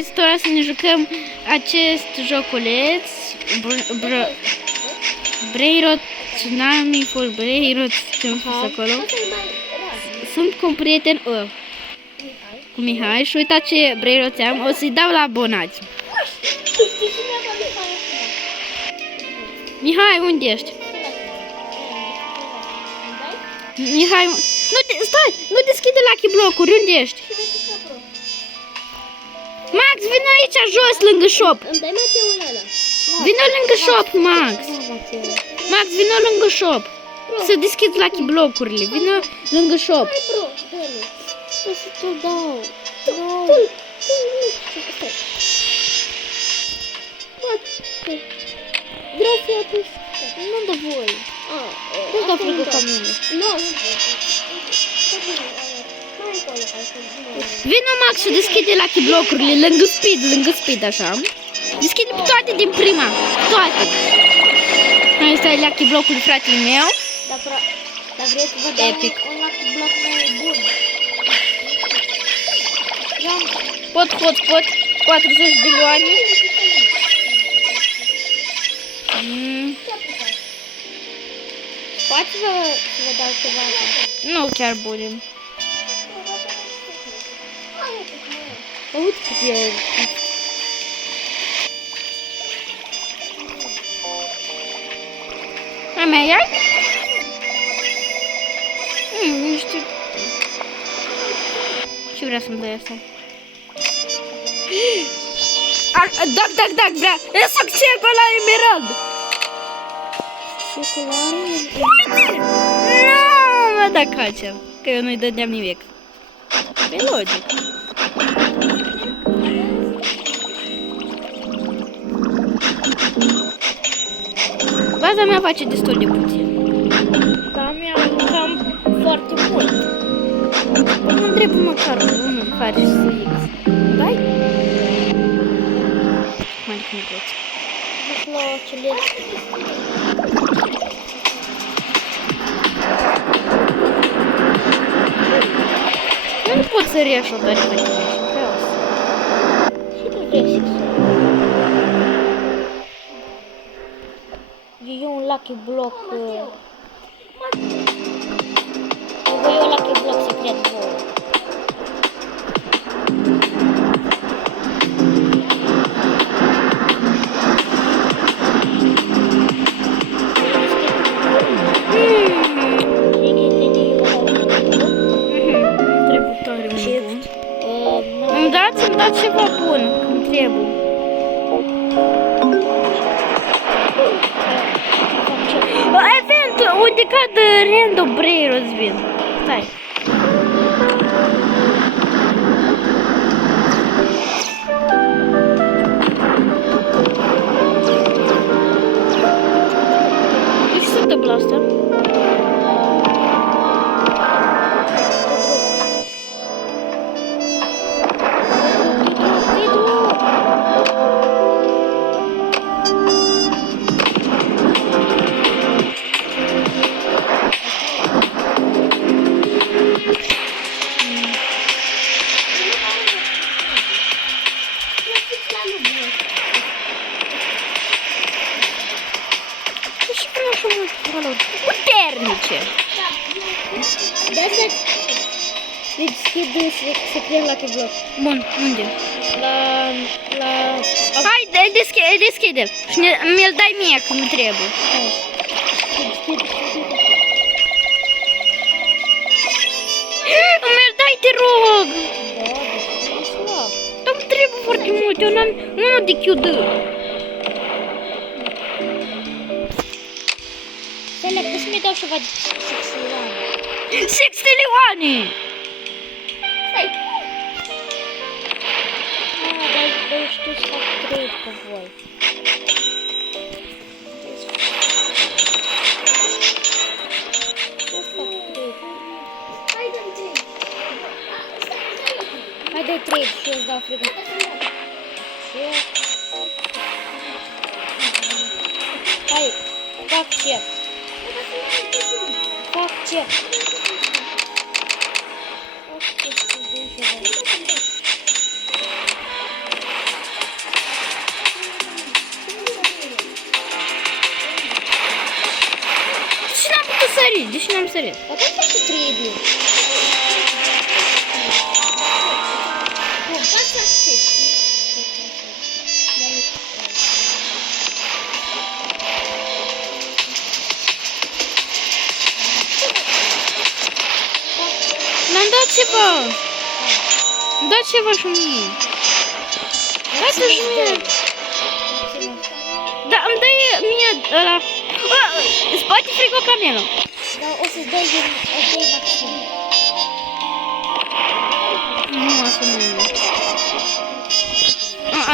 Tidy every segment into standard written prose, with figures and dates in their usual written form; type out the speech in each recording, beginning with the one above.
Asta să ne jucăm acest joculeț. Brainrot Tsunami for Brainrot, ce-am spus acolo. Sunt cu un prieten cu Mihai și uitați ce Brainrot am. O să-i dau la abonați. Mihai, unde ești? Mihai, stai, nu deschide Lucky Block-uri, unde ești? Max, vino aici jos, lângă shop. Îmi dai Mateul ăla. Vino lângă shop, Max. Max, vino lângă shop. Să deschizi Lucky Block-urile. Vino lângă shop. Hai, bro, dă-le. O să te dau. Vreau să iau pe... Nu dă voi. Nu dă frigă camionul. Nu, nu Vino, Max, și deschide Lucky Block-urile lângă speed, așa. Deschide toate din prima. Toate. Asta e Lucky Block-ul fratele meu. Dar vreți să vă dau un Lucky Block mai bun. Pot, 40 bilioane. Poate să vă dau ceva? Nu chiar bune. Uite cât e... Mai mea iar? Nu știu. Ce vrea să-mi dai asta? Dac, vrea! E succes acolo la emerald! Secularul? Nu, mă da cacea, că eu nu-i dădeam nimic. E logic. Baza mea face destul de puțin. Da, mi-am cam foarte mult. Nu întreb măcar unul care să X. Dai? Mai cum poți. Duc la cele... Nu pot să reași o dare pe tine și vreau să. Și tu vrei să eu un Lucky Block... Eu un Lucky Block secret vouă. Îmi dați ceva bun, îmi trebuie. Event, unde cad random Brainrot vin. Stai. Ce se întâmplă asta? Puternice! Da să deschid secret Lucky Block. Bun, unde? La... Hai, deschide-l și mi-l dai mie când îmi trebuie. Mi-l dai, te rog! Da, îmi trebuie foarte mult, eu n-am unul de Q2. Sele, că să-mi dau ceva de 6 milioane. 6 milioane! Stai! Dar eu știu să fac trade cu voi. Hai de trade și eu îți dau frigă. Hai, fac ce? Fac ce? sărit? De ce n-am sărit? Dar cum faci trebuie? Nu, faci așa, Mi-am dat ceva. Îmi dat ceva și mie. Lasă și mie. Da, îmi dă mie ăla. Spate frigo camelă. Dar o să-ți dai maxim. Nu, asta nu e mea.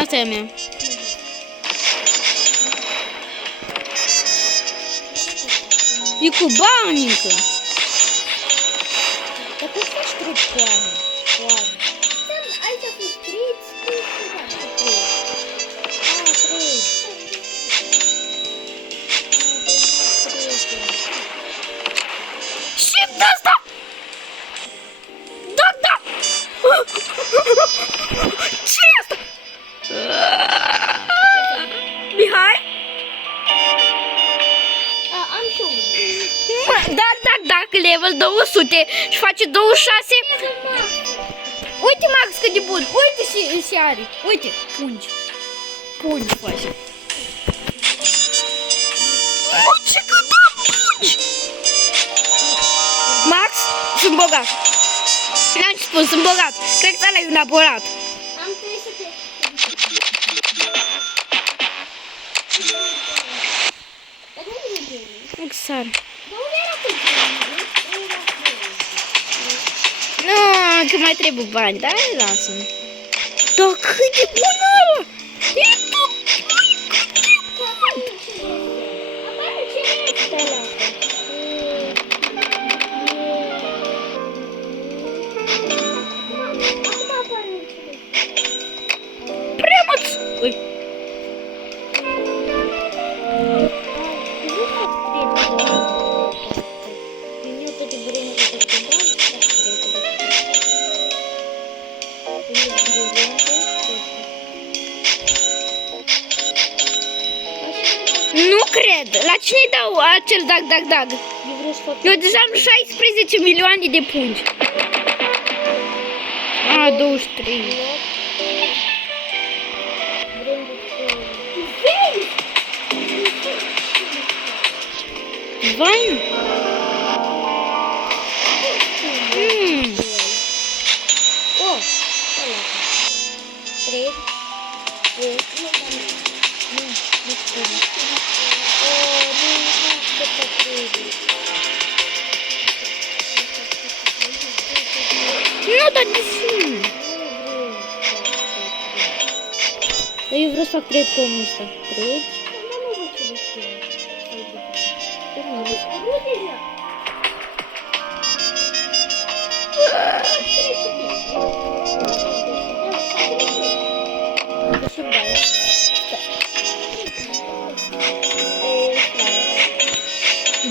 Asta e mea. E cu bani încă. Dar cum faci trei cu oameni? Aici a fost trei, trei. Și de asta! Da, da! Ce e asta? Mihai? Am și unul. Da, da, da, level 200 și face 26. Uite, Max, cât de bun. Uite și are. Uite, pungi. Pungi face. Ce cât de pungi! Max, sunt bogat. N-am ce spus, sunt bogat. Cred că ăla e un aborat. Am 300. Dar nu e bine. Exact. Dar unde era cu Nu, că mai trebuie bani, dar lasă-mi. Dar cât de bun ăla! E tot! Prea mult! Ui. Nu cred! La cine dau acel dag? Eu deja am 16 milioane de pungi. 23. Vai? Oh, olha. 3, 2, Nu, dar de ce? Dar eu vreau să fac trade cu omul ăsta. Trade? Nu văd ce le știu.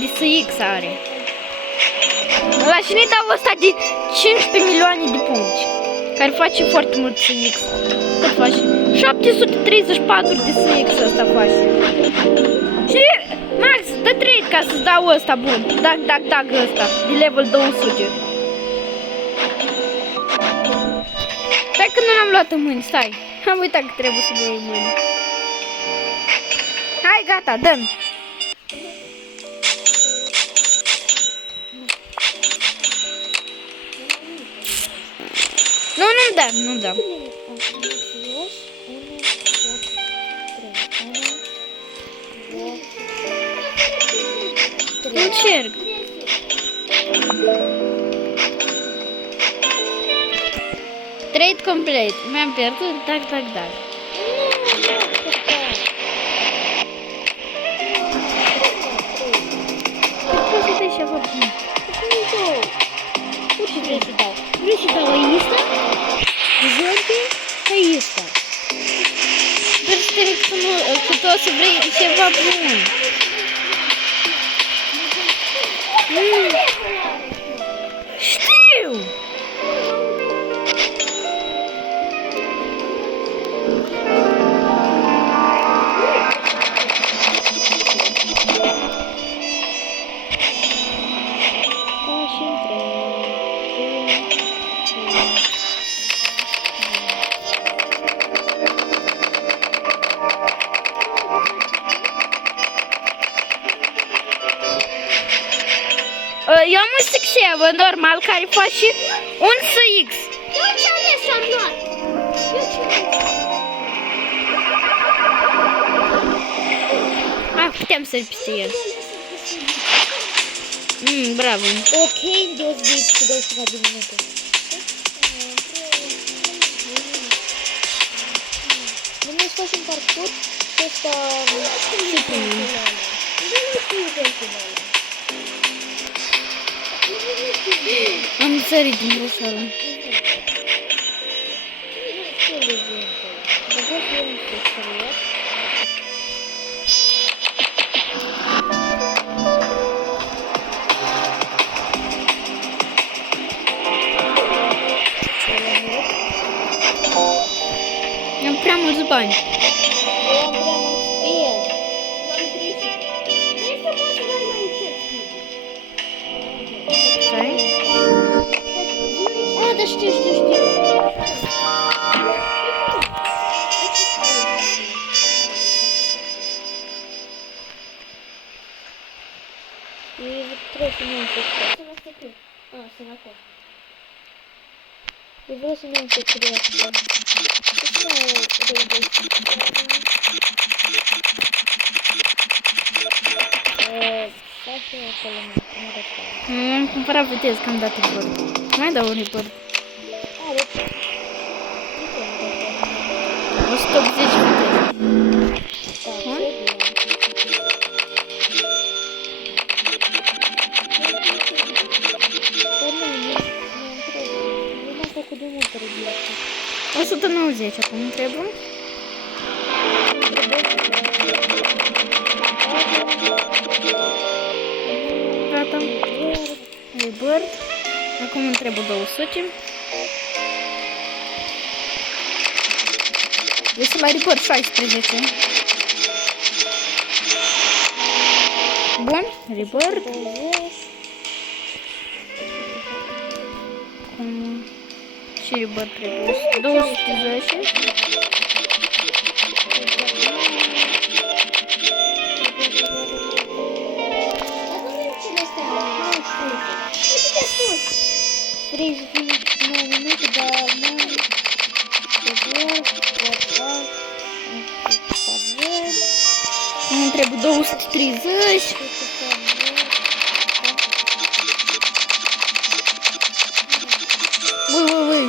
DSX are. La cine dau ăsta de 15 milioane de pungi? Care face foarte mult DSX. Cât face? 734 DSX ăsta face. Și Max, dă trade ca să-ți dau ăsta bun. Dag ăsta, de level 200. Stai că nu l-am luat în mâini, stai. Am uitat că trebuie să dau în mâini. Hai, gata, dă-mi. Nu-mi dă, nu-mi dă. Încerc. Trade complet. Mi-am pierdut, dag. Poți să dai ceva bun. Ce vrei să dau? Vrei să dau aici? Joacă aici. Sper să te că tu o să vrei ceva bun. Știu! treabă normal care face un SX. Eu ce ales și-am luat? Eu ce ales? Puteam să-l peste el. Bravo. Ok, 22 de minute. Nu mai faci un parcurs și ăsta... Am sărit din greșeală. Am prea mulți bani. Da, știu. Trebuie să nu-mi secret. Sănătos. Eu vreau să nu-mi secret. Am cumpărat viteză, că am dat report. Mai dau un report. 180 viteză. Cu de mult trebuie. 190 acum trebuie. Gata. Rebirth. Acum îmi trebuie 200. Deci la Rebirth 16. Bun, Rebirth. Și Rebirth trebuie 210. Vrei să fim 9 minute, dar n-am îmi trebuie 230. Ui.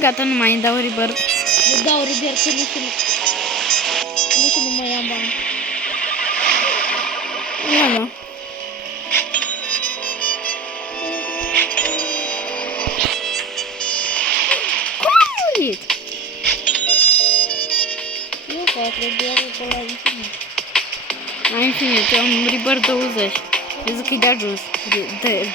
Gata, nu mai dau Rebirth. Eu dau Rebirth, că nu mai am bani. Nu. Cum am murit? Eu fac Rebirth de la infinit. La infinit, eu am Rebirth 20. Eu zic că e de ajuns. De 20.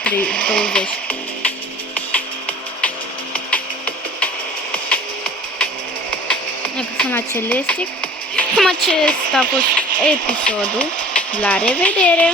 Sunat Celestic. Cam acesta a fost episodul. La revedere!